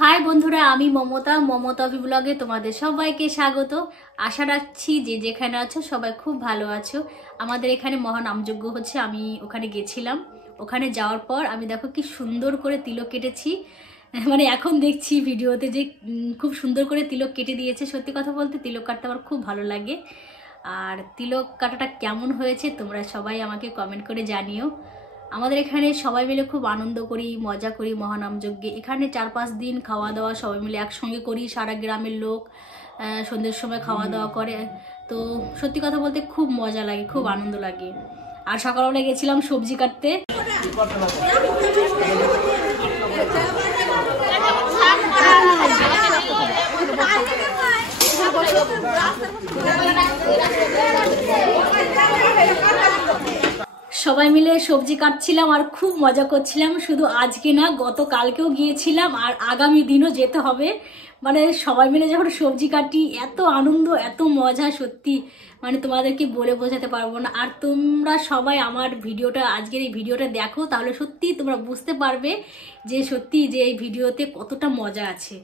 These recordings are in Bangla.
হাই বন্ধুরা, আমি মমতা ব্লগে তোমাদের সবাইকে স্বাগত। আশা রাখছি যে যেখানে আছো সবাই খুব ভালো আছো। আমাদের এখানে মহানামযজ্ঞ হচ্ছে, আমি ওখানে গেছিলাম। ওখানে যাওয়ার পর আমি দেখো কি সুন্দর করে তিলক কেটেছি। মানে এখন দেখছি ভিডিওতে যে খুব সুন্দর করে তিলক কেটে দিয়েছে। সত্যি কথা বলতে তিলক কাটতে আমার খুব ভালো লাগে। আর তিলক কাটাটা কেমন হয়েছে তোমরা সবাই আমাকে কমেন্ট করে জানিও। আমাদের এখানে সবাই মিলে খুব আনন্দ করি, মজা করি মহানামযজ্ঞে। এখানে 4-5 দিন খাওয়া দাওয়া সবাই মিলে একসঙ্গে করি। সারা গ্রামের লোক সন্ধ্যের সময় খাওয়া দাওয়া করে। তো সত্যি কথা বলতে খুব মজা লাগে, খুব আনন্দ লাগে। আর সকালবেলা গেছিলাম সবজি কাটতে। সবাই মিলে সবজি কাটছিলাম আর খুব মজা করছিলাম। শুধু আজকে না, গতকালকেও গিয়েছিলাম আর আগামী দিনও যেতে হবে। মানে সবাই মিলে যখন সবজি কাটি এত আনন্দ, এত মজা, সত্যি মানে তোমাদেরকে বলে বোঝাতে পারবো না। আর তোমরা সবাই আমার ভিডিওটা, আজকের এই ভিডিওটা দেখো, তাহলে সত্যি তোমরা বুঝতে পারবে যে সত্যি যে এই ভিডিওতে কতটা মজা আছে।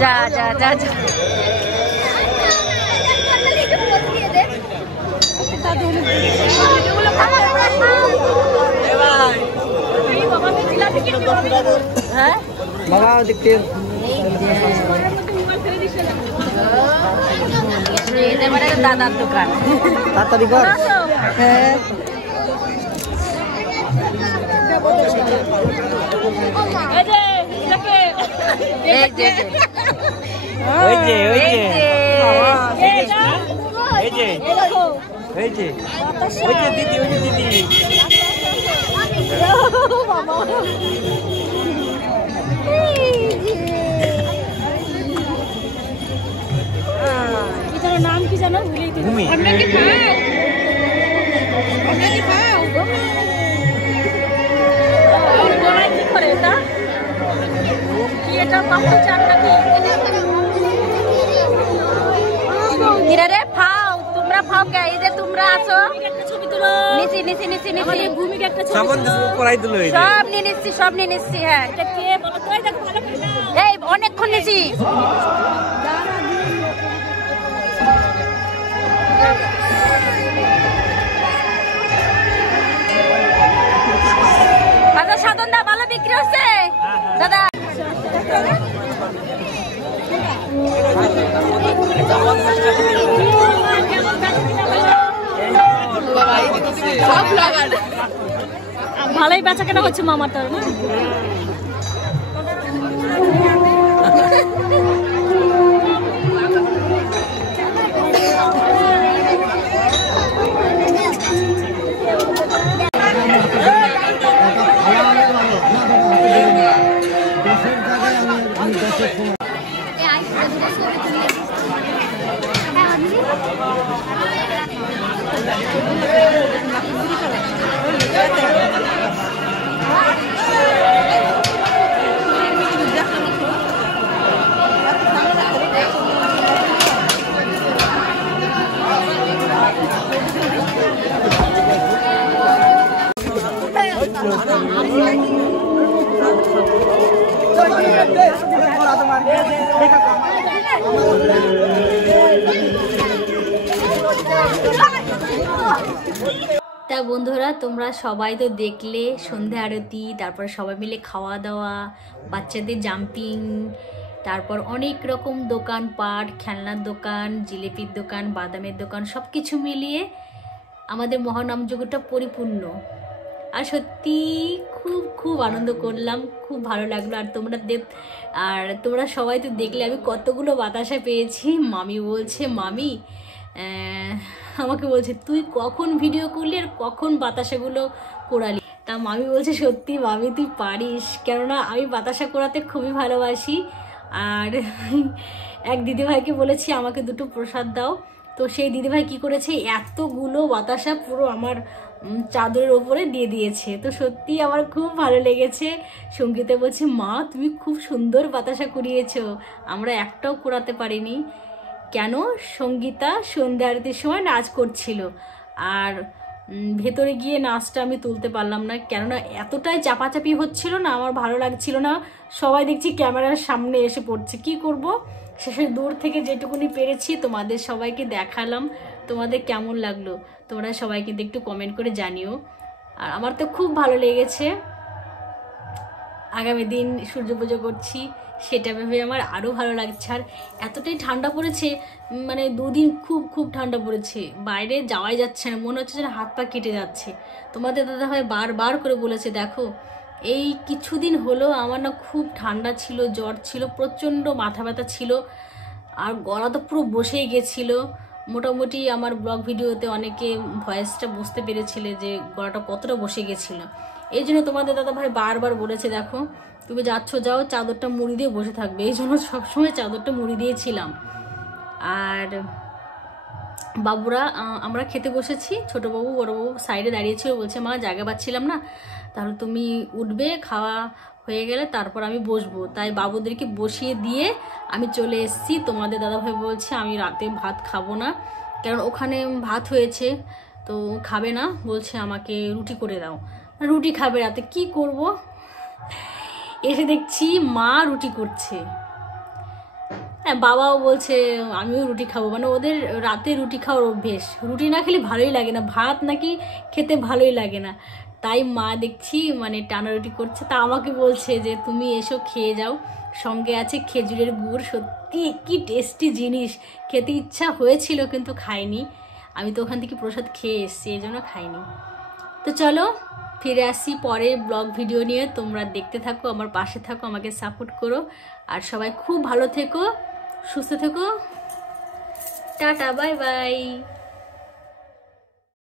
যা যা যা যা বাবা দেখতে দাদার দোকান তাড়াতাড়ি কর। হ্যাঁ এই যে ওই যে ওই যে এই যে এই যে ওই যে দিদি, ওই যে দিদি। নাম কি জানো? ভূমি। তোমরা ফাও কে? এই যে তোমরা আছো, নিচি নিচি নিচি নিচি ভূমিকা একটা ছবি পড়াই দিল, সব নিয়ে নিচ্ছি, সব নিয়ে নিচ্ছি। হ্যাঁ, এটা কে বলো তো? এই অনেকক্ষণ নিচ্ছি। আচ্ছা সাধন দা, ভালো বিক্রি হচ্ছে দাদা? সব লাগান ভালোই বেচা কেনা হচ্ছে মামার তার না। তা বন্ধুরা, তোমরা সবাই তো দেখলে সন্ধ্যা আরতি, তারপর সবাই মিলে খাওয়া দাওয়া, বাচ্চাদের জাম্পিং, তারপর অনেক রকম দোকানপাট, খেলনার দোকান, জিলিপির দোকান, বাদামের দোকান, সব কিছু মিলিয়ে আমাদের মহানামযজ্ঞটা পরিপূর্ণ। আর সত্যি খুব খুব আনন্দ করলাম, খুব ভালো লাগলো। আর তোমরা সবাই তো দেখলে আমি কতগুলো বাতাসা পেয়েছি। মামি বলছে, মামি আমাকে বলছে তুই কখন ভিডিও করলি আর কখন বাতাসাগুলো কোরালি। তা মামি বলছে সত্যি মামি তুই পারিস, কেননা আমি বাতাসা কোরাতে খুবই ভালোবাসি। আর এক দিদিভাইকে বলেছি আমাকে দুটো প্রসাদ দাও, তো সেই দিদিভাই কি করেছে, এতগুলো বাতাসা পুরো আমার চাদরের ওপরে দিয়ে দিয়েছে। তো সত্যি আমার খুব ভালো লেগেছে। সঙ্গীতা বলছে মা তুমি খুব সুন্দর বাতাসা কুড়িয়েছো, আমরা একটাও কুড়াতে পারিনি। কেন, সঙ্গীতা সন্ধ্যা আরতির সময় নাচ করছিল, আর ভেতরে গিয়ে নাচটা আমি তুলতে পারলাম না, কেননা এতটাই চাপাচাপি হচ্ছিল না, আমার ভালো লাগছিল না। সবাই দেখছি ক্যামেরার সামনে এসে পড়ছে, কি করব, শেষে দূর থেকে যেটুকুনি পেরেছি তোমাদের সবাইকে দেখালাম। তোমাদের কেমন লাগলো তোমরা সবাই কিন্তু একটু কমেন্ট করে জানিও। আর আমার তো খুব ভালো লেগেছে। আগামী দিন সূর্য পুজো করছি, সেটা ভেবে আমার আরও ভালো লাগছে। আর এতটাই ঠান্ডা পড়েছে, মানে দুদিন খুব খুব ঠান্ডা পড়েছে, বাইরে যাওয়াই যাচ্ছে না, মনে হচ্ছে যেন হাত পা কেটে যাচ্ছে। তোমাদের দাদাভাই বারবার করে বলেছে দেখো, এই কিছুদিন হলো আমার না খুব ঠান্ডা ছিল, জ্বর ছিল, প্রচণ্ড মাথা ব্যথা ছিল, আর গলা তো পুরো বসেই গেছিলো। মোটামুটি আমার ব্লগ ভিডিওতে অনেকে ভয়েসটা বুঝতে পেরেছিলে যে গলাটা কতটা বসে গেছিলো। এই জন্য তোমাদের দাদাভাই বারবার বলেছে দেখো তুমি যাচ্ছ যাও, চাদরটা মুড়ি দিয়ে বসে থাকবে, এই জন্য সবসময় চাদরটা মুড়ি দিয়েছিলাম। আর বাবুরা, আমরা খেতে বসেছি, ছোটো বাবু বড়ো বাবু সাইডে দাঁড়িয়েছিল, বলছে মা জায়গা পাচ্ছিলাম না, তাহলে তুমি উঠবে, খাওয়া হয়ে গেলে তারপর আমি বসবো। তাই বাবুদেরকে বসিয়ে দিয়ে আমি চলে এসেছি। তোমাদের দাদাভাই বলছে আমি রাতে ভাত খাবো না, কারণ ওখানে ভাত হয়েছে, তো খাবে না, বলছে আমাকে রুটি করে দাও। রুটি খাবে রাতে, কি করব, এসে দেখছি মা রুটি করছে। হ্যাঁ, বাবাও বলছে আমিও রুটি খাবো, মানে ওদের রাতে রুটি খাওয়ার অভ্যেস, রুটি না খেলে ভালোই লাগে না, ভাত নাকি খেতে ভালোই লাগে না। তাই মা দেখছি মানে টানা রুটি করছে, তা আমাকে বলছে যে তুমি এসো খেয়ে যাও, সঙ্গে আছে খেজুরের গুড়, সত্যি কি টেস্টি জিনিস, খেতে ইচ্ছা হয়েছিল কিন্তু খাইনি। আমি তো ওখান থেকে প্রসাদ খেয়ে এসছি, এই জন্য খাইনি। তো চলো ফিরে আসি পরের ব্লগ ভিডিও নিয়ে, তোমরা দেখতে থাকো, আমার পাশে থাকো, আমাকে সাপোর্ট করো, আর সবাই খুব ভালো থেকো, সুস্থ থেকো, টাটা, বাই বাই।